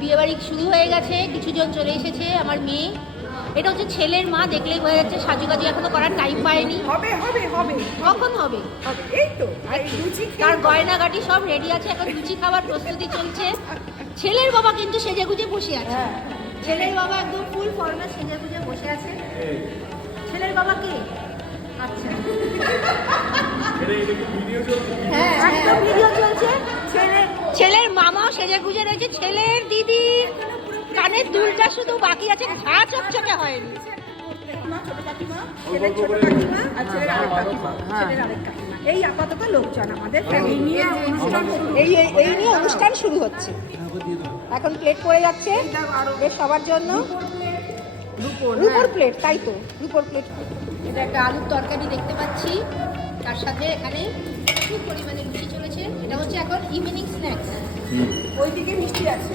বিয়েবাড়ি শুরু হয়ে গেছে, কিছুজন চলে এসেছে। আমার মেয়ে, এটা হচ্ছে ছেলের মা, দেখলেই বোঝা যাচ্ছে সাজুগাজু এখনো করার টাইম পায়নি। হবে হবে হবে কখন হবে? হবে, এই তো লুচি তার গয়নাগাটি সব রেডি আছে, এখন লুচি খাবার প্রস্তুতি চলছে। ছেলের বাবা কিন্তু সেজে গুজে বসে আছে। ছেলের বাবা একদম ফুল ফর্মে সেজে গুজে বসে আছে। ছেলের বাবা কে? আচ্ছা, হ্যাঁ একদম ভিডিও চলছে। ছেলের মামাও সেজে গুজে রয়েছে। ছেলের দিদি কানের দুলটা শুধু বাকি আছে, ঘা চকচকে হয়নি। ছোট কাকিমা, ছেলের ছোট কাকিমা আর ছেলের আরেক কাকিমা, ছেলের আরেক কাকিমা, এই আপাতত লোকজন আমাদের এই নিয়ে অনুষ্ঠান শুরু হচ্ছে। এখন প্লেট পড়ে যাচ্ছে বেশ সবার জন্য। রুপোর প্লেট, তাই তো, রুপোর প্লেট। এটা একটা আলুর তরকারি দেখতে পাচ্ছি, তার সাথে এখানে প্রচুর পরিমাণে লুচি চলেছে। এটা হচ্ছে এখন ইভিনিং স্ন্যাক্স। ওইদিকে মিষ্টি আছে।